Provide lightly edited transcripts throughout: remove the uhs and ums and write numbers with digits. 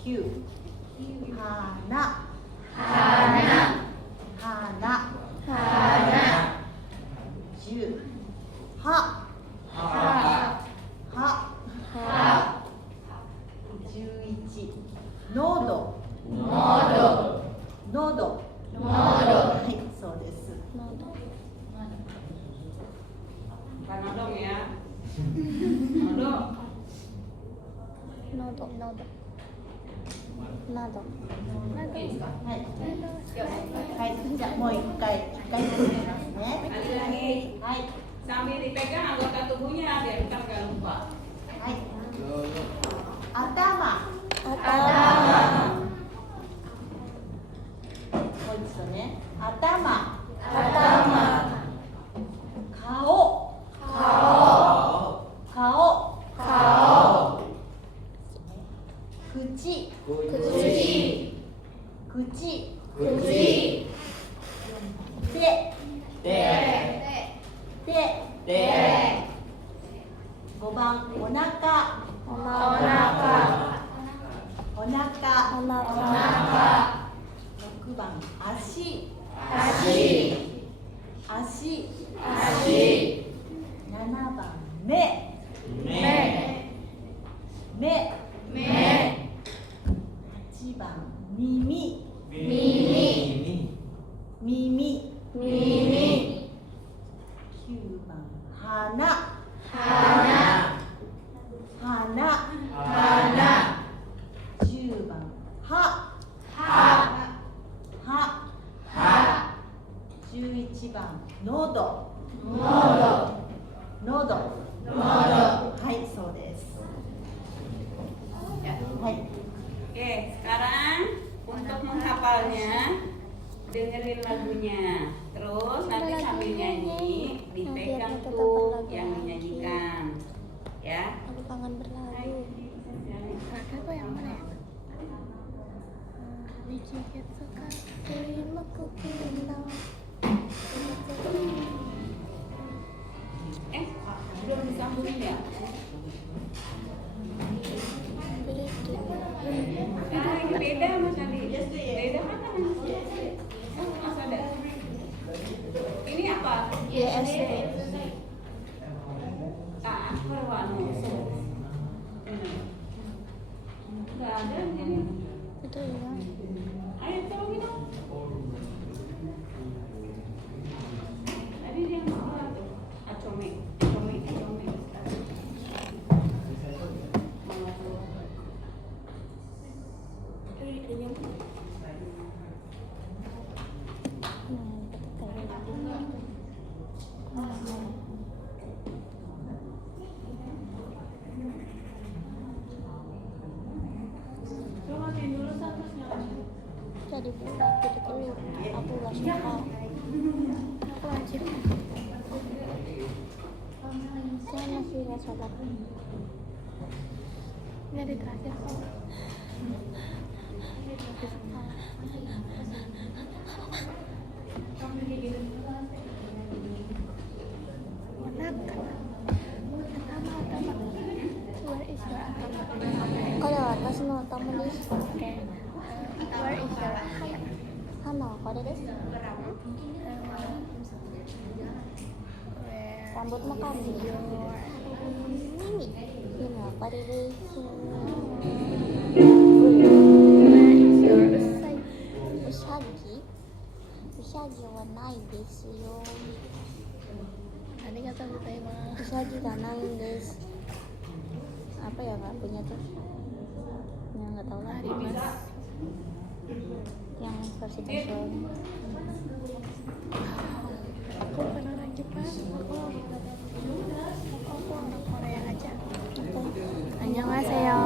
耳、9、花、10、歯、11、喉、はい、そうです。Nodong ya. Nodo. はい、じゃあもう一回ずつやりますね。 Lagi. はい、 Sambil dipegang anggota tubuhnya biar kita nggak lupa. はい、頭、もう一度ね、頭、顔、口、手、5番、お腹、6番、足、7番、目、8番、耳、9番、鼻、10番、歯、11番、喉、はい、そうです。はい。 Oke, sekarang untuk menghafalnya dengerin lagunya. Terus nanti sambil nyanyi dipegang tuh yang dinyanyikan. Ya. Aku kangen berlagu. Apa yang mana ya? Dikit sekali aku kenal. Belum disambungin ya? Ini beda Mas Andi. Beda mana? Mas ada. Ini apa? YST. Perwano. Enggak ada ini. Itu ya. Ayo tolongin dong. Tadi dia ngomong tuh. Acome. Jadi bulat, jadi telur. Aku gak suka. Aku wajib. Saya masih gak sabar. Jadi terakhir kok. Kalau atas no tamu di Where is your Hana? Kode desu. Rambutmu kan Mimi. Hina, kode desu. Where is your Usagi wa nai desu yo. Arigatou gozaimasu. Usagi ga nai desu. Apa ya, nggak punya tuh? Ya nggak tahu lah. Yang versi bahasa aku bukan orang Jepang, aku orang Korea aja. Annyeonghaseyo.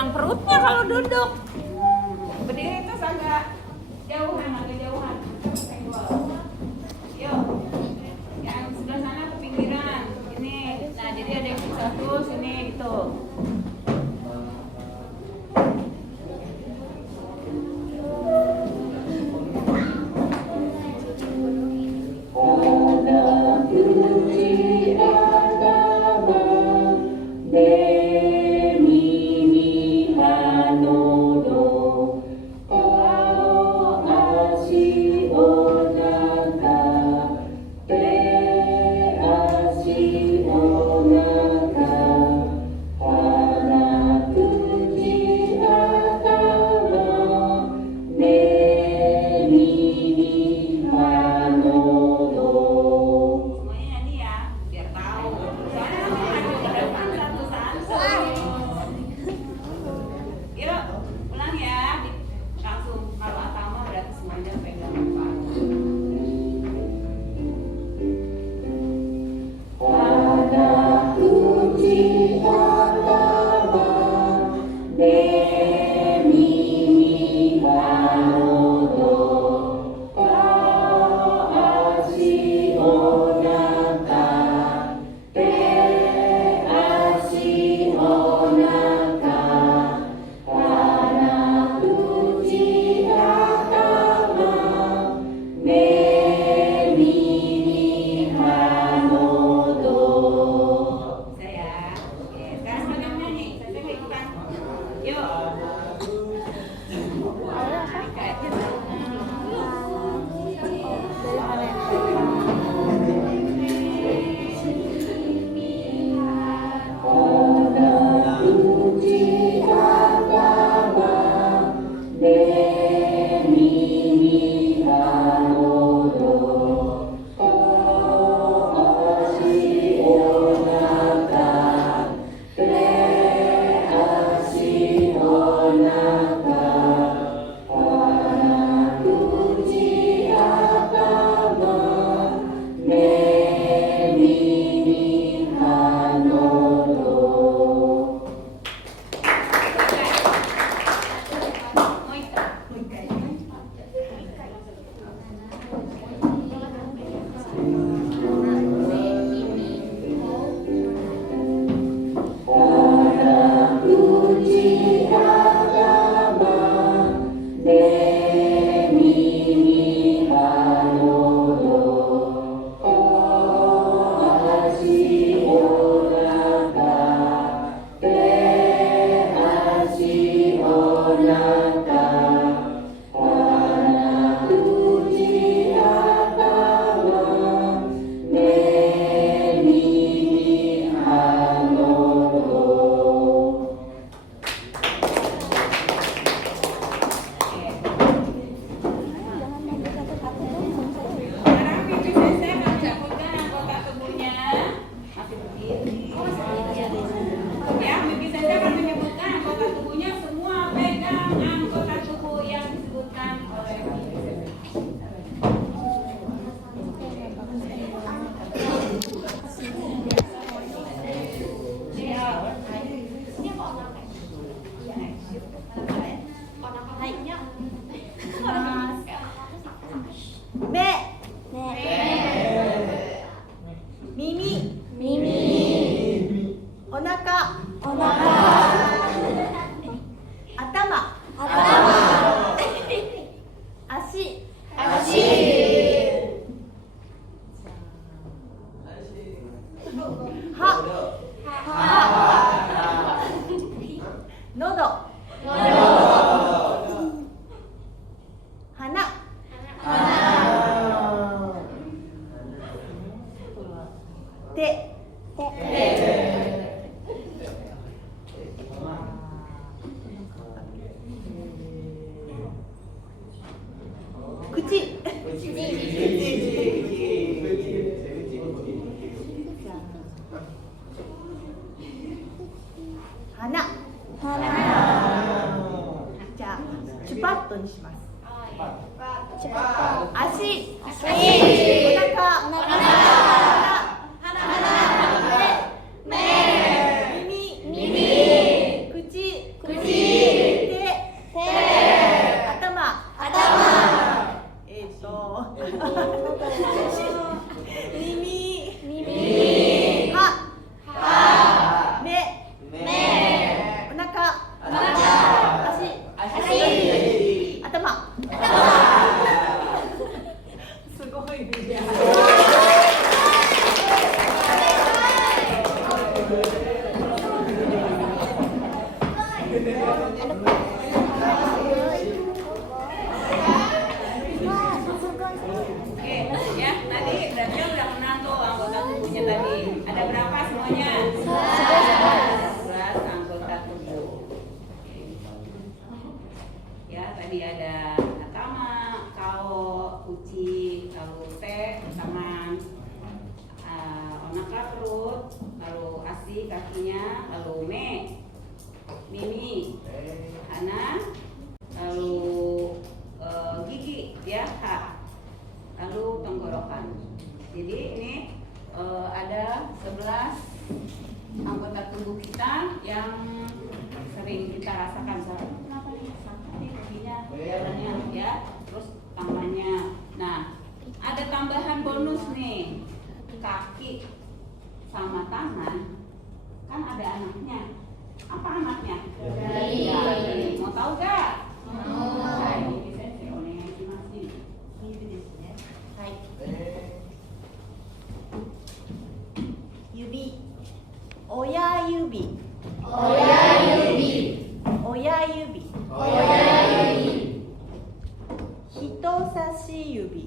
bilang perutnya kalau duduk. Berdiri terus agak jauhan. Yuk, yang sebelah sana ke pinggiran. Ini, nah jadi ada yang satu sini itu. Kuci. tadi ada nakama, kao, kuci, lalu te, tangan, onaka perut, lalu asi kakinya, lalu me, mimi, hana, lalu gigi ya, ha, lalu tenggorokan. Jadi ini ada 11 anggota tubuh kita yang sering kita rasakan. Kenapa nih? Kakinya, jalannya, ya, terus tangannya. Nah, ada tambahan bonus nih, kaki sama tangan kan ada anaknya. Apa anaknya? Jari. Mau tahu gak? Mau. Yubi. Oya yubi. Hitosashi yubi.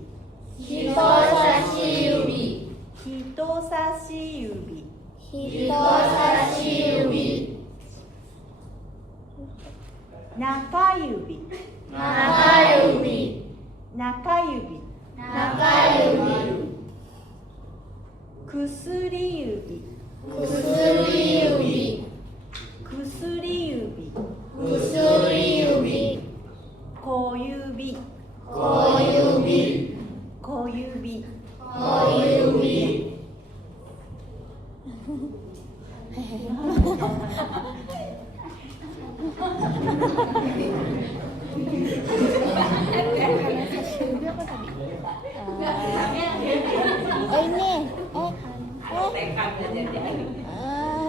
Naka yubi. Kusuri yubi. Koyubi.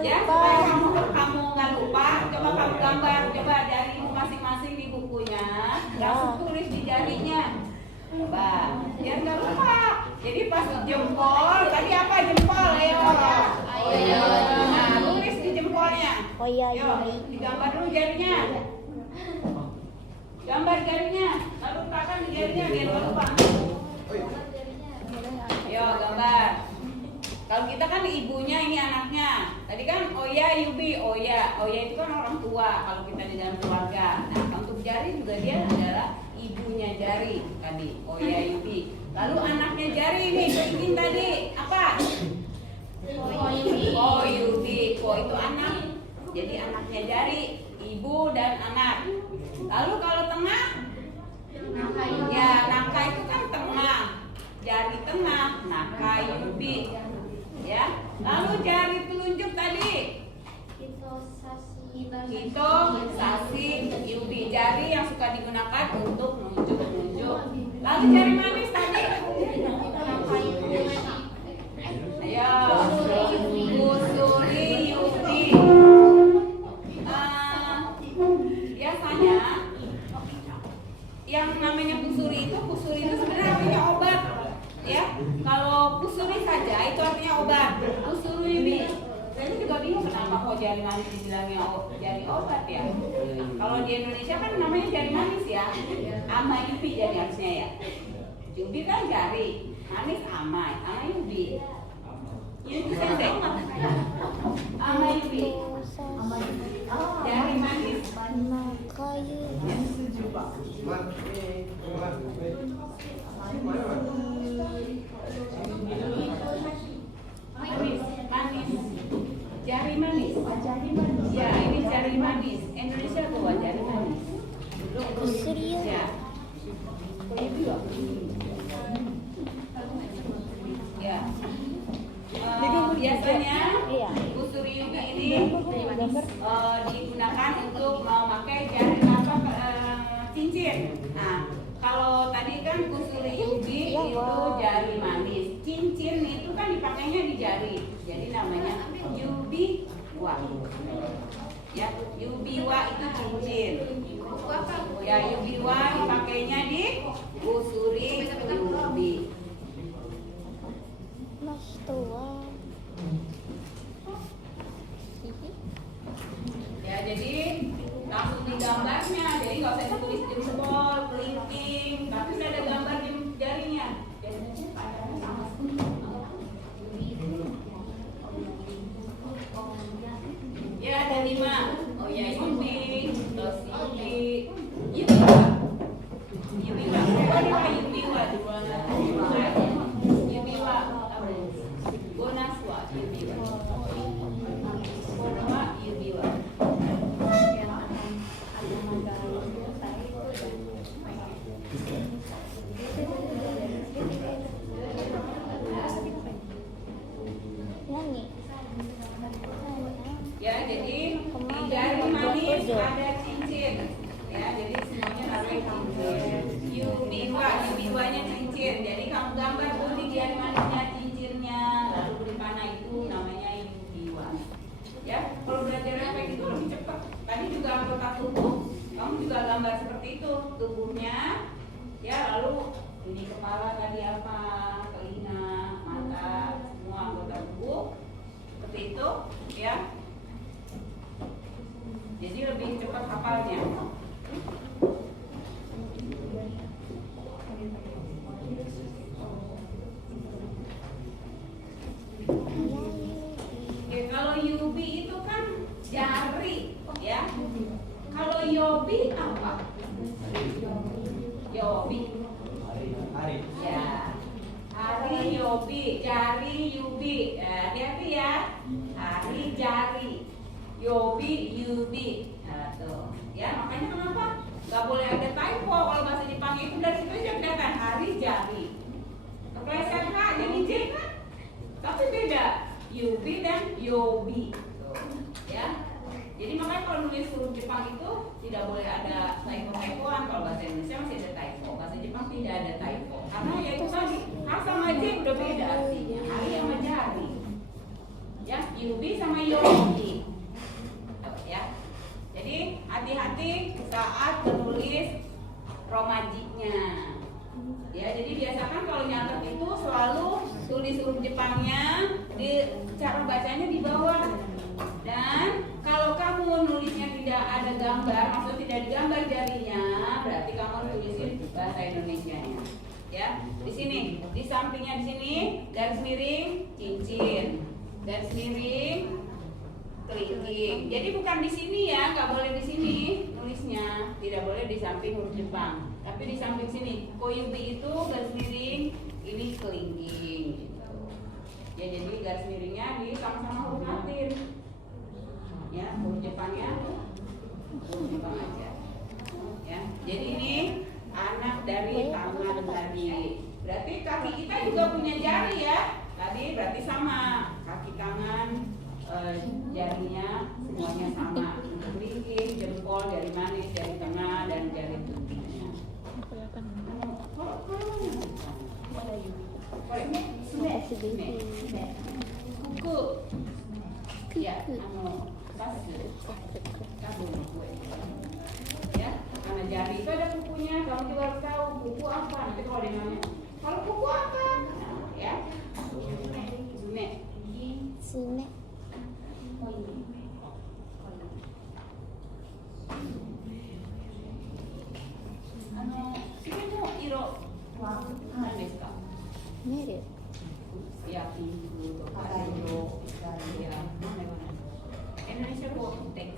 Ya, supaya kamu nggak lupa, coba kamu gambar, coba jarimu masing-masing di bukunya, langsung tulis di jarinya. Coba, biar nggak lupa. Jadi pas jempol, tadi apa jempol? Ayo. Nah, tulis di jempolnya. Yuk, digambar dulu jarinya. Gambar jarinya, lalu letakkan di jarinya biar nggak lupa. Ayo gambar. Kalau kita kan ibunya, ini anaknya. Tadi kan Oya Yubi, Oya itu kan orang tua kalau kita di dalam keluarga. Nah, untuk Jari juga dia adalah ibunya Jari tadi, Oya Yubi. Lalu anaknya Jari ini bikin tadi apa? Koyubi. Ko itu anak. Jadi anaknya Jari, ibu dan anak. Lalu kalau tengah? Ya, Naka itu kan tengah. Jari tengah, Naka Yubi. Ya, lalu jari telunjuk tadi. Hito, sasi, yubi, jari yang suka digunakan untuk nunjuk-nunjuk. Lalu jari manis tadi. Ayo, kusuri, yubi. Biasanya yang namanya kusuri itu sebenarnya artinya obat. Ya, kalau kusuri saja itu artinya obat. Kusuri ini, saya juga bingung kenapa kok jari manis dibilangnya jari obat ya. Kalau di Indonesia kan namanya jari manis ya, ama yubi jadi harusnya ya. Yubi kan jari, manis ama yubi. Yubi sensei, ama yubi. Jari manis. Manis. Jari manis. Ya, ini jari manis. Indonesia tuh jari manis. Ya. Ya. Biasanya kusuri yubi ini digunakan untuk memakai jari cincin. Nah, kalau tadi kan kusuri yubi itu jari manis, cincin itu kan dipakainya di jari, jadi namanya yubi wa. Ya, yubi wa itu cincin. Ya, yubi wa dipakainya di kusuri yubi. Mas tua. Ya, jadi langsung digambarnya, jadi nggak usah ditulis jempol, kelingking, tapi saya ada gambar jarinya. Ya, ada 5. Oh ya, yubi, terus Nyanyi. Ya, jadi di jari manis ada cincin. Ya, jadi semuanya naruh cincin. Yubiwa-nya cincin. Jadi kamu gambar tuh di jari manisnya cincinnya, lalu di panah itu namanya yubiwa. Ya, kalau belajarnya kayak gitu lebih cepat. Tadi juga anggota tubuh, kamu juga gambar seperti itu tubuhnya. Ya, lalu ini kepala tadi apa, telinga, mata, semua anggota tubuh seperti itu, ya. Jadi lebih cepat hafalnya. Oke, kalau yubi itu kan jari, ya. Kalau yobi apa? Yobi. Ya. Hari yobi, jari yubi. Hati-hati ya. Hari jari. Yobi, yubi. Nah, tuh. Ya, makanya kenapa? Gak boleh ada typo kalau bahasa Jepang itu dari situ aja kelihatan hari jari. Kepleset H jadi J kan? Tapi beda. Yubi dan yobi. Tuh. Ya. Jadi makanya kalau nulis huruf Jepang itu tidak boleh ada typo-typoan. Kalau bahasa Indonesia masih ada typo. Bahasa Jepang tidak ada typo. Karena ya itu tadi H sama J udah beda artinya. Hari sama jari. Ya, yubi sama yobi. Ya. Jadi hati-hati saat menulis romajinya. Ya, jadi biasakan kalau nyatet itu selalu tulis huruf Jepangnya di cara bacanya di bawah. Dan kalau kamu nulisnya tidak ada gambar, maksudnya tidak digambar jarinya, berarti kamu tulisin bahasa Indonesianya. Ya, di sini, di sampingnya di sini garis miring cincin, garis miring kelingking. Jadi bukan di sini ya, nggak boleh di sini nulisnya, tidak boleh di samping huruf Jepang, tapi di samping sini. Koyubi itu garis miring, ini kelingking. Gitu. Ya, jadi garis miringnya di sama-sama huruf Latin. Ya, huruf Jepangnya huruf Jepang aja. Ya, jadi ini anak dari tangan tadi. Berarti kaki kita juga punya jari ya. Tadi berarti sama kaki tangan. Jarinya semuanya sama, kelingking, jempol, jari manis, jari tengah, dan jari telunjuknya. Kuku, ya, ya, karena jari itu ada kukunya, kamu juga harus tahu kuku apa. Nanti kalau dia nanya, kalau kuku apa? Nah, ya, Sine. Mirip. Ya, pintu, kado, ya, mana? Indonesia kok teks.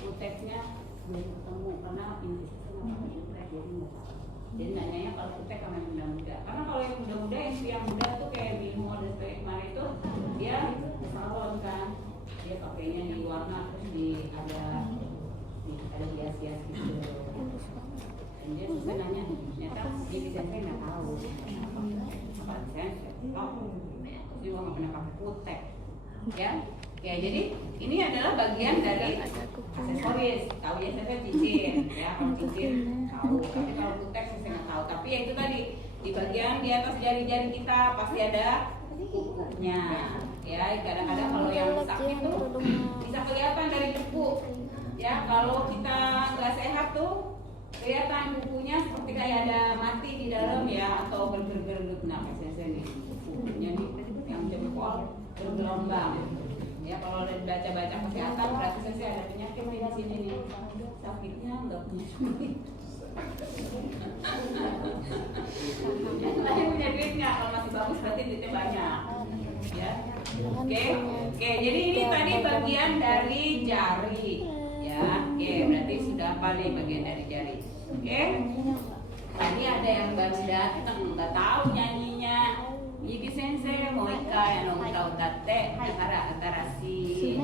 Kuteknya belum ketemu karena jadi nanyanya kalau kutek sama yang muda-muda. Karena kalau yang muda-muda, yang muda tuh kayak Bimo dan kemarin itu dia salon kan, dia pakainya di warna terus ada hias-hias gitu. Dan dia susah nanya, ternyata dia bisa saya nggak tahu apa saya tahu, dia nggak pernah pakai kutek, ya. Ya, jadi ini adalah bagian dari aksesoris. Tahu ya saya cincin, ya kalau cincin tahu. Tapi kalau kutek saya nggak tahu. Tapi ya itu tadi di bagian di atas jari-jari kita pasti ada kukunya. Ya, kadang-kadang kalau yang sakit tuh bisa kelihatan dari kuku. Ya, kalau kita nggak sehat tuh kelihatan kukunya seperti kayak ada mati di dalam ya, atau bergerak-gerak. Nah, saya nih kukunya nih yang jempol bergelombang. Ya, kalau baca-baca kesehatan berarti saya ada penyakit di sini nih. Sakitnya nggak punya suami. Yang lain punya duit nggak? Kalau masih bagus berarti duitnya banyak. Ya. Oke. Jadi ini tadi bagian dari jari. Ya. Oke, berarti sudah paling bagian dari jari. Oke. Tadi ada yang baru datang nggak tahu nyanyinya. Iki sensei mau ika yang nong tahu tate antara si.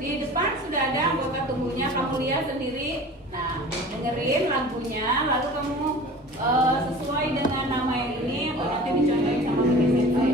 Di depan sudah ada anggota tubuhnya, kamu lihat sendiri. Nah, dengerin lagunya, lalu kamu sesuai dengan nama yang ini, atau nanti dicontohin sama Sensei.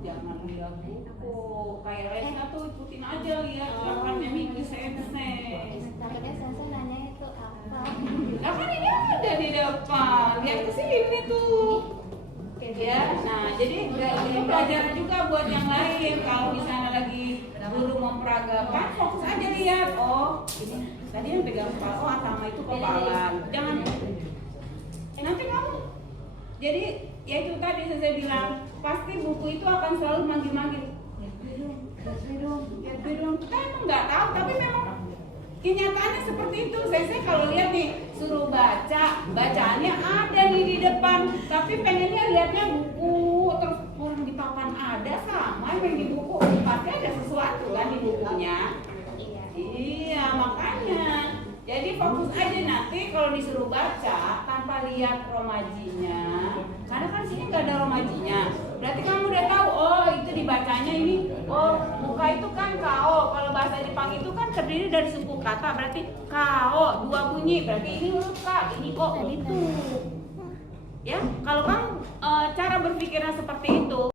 Jangan lihat buku kayak Reza tuh ikutin aja lihat gerakannya Miki Sensei. Takutnya Sensei nanya itu apa? Nah kan ini ada di depan, lihat ke sini tuh. Ya, nah jadi ini pelajaran juga buat yang lain. Kalau di sana lagi guru memperagakan, fokus aja lihat. Oh, ini tadi yang pegang kepala, oh atama itu kepala. Jangan nanti kamu. Jadi ya itu tadi saya bilang, pasti buku itu akan selalu manggil-manggil. Ya belum. Kita emang nggak tahu, tapi memang kenyataannya seperti itu. Saya kalau lihat nih, suruh baca, bacaannya ada nih di depan, tapi pengennya lihatnya buku, terus orang di papan ada sama yang di buku, pasti ada sesuatu kan di bukunya. Iya, makanya. Jadi fokus aja nanti kalau disuruh baca tanpa lihat romajinya. Karena kan sini nggak ada romajinya. Berarti kamu udah tahu, oh itu dibacanya ini. Oh, muka itu kan kao. Kalau bahasa Jepang itu kan terdiri dari suku kata. Berarti kao, dua bunyi. Berarti ini huruf ka, ini kok gitu. Ya, kalau kamu cara berpikirnya seperti itu.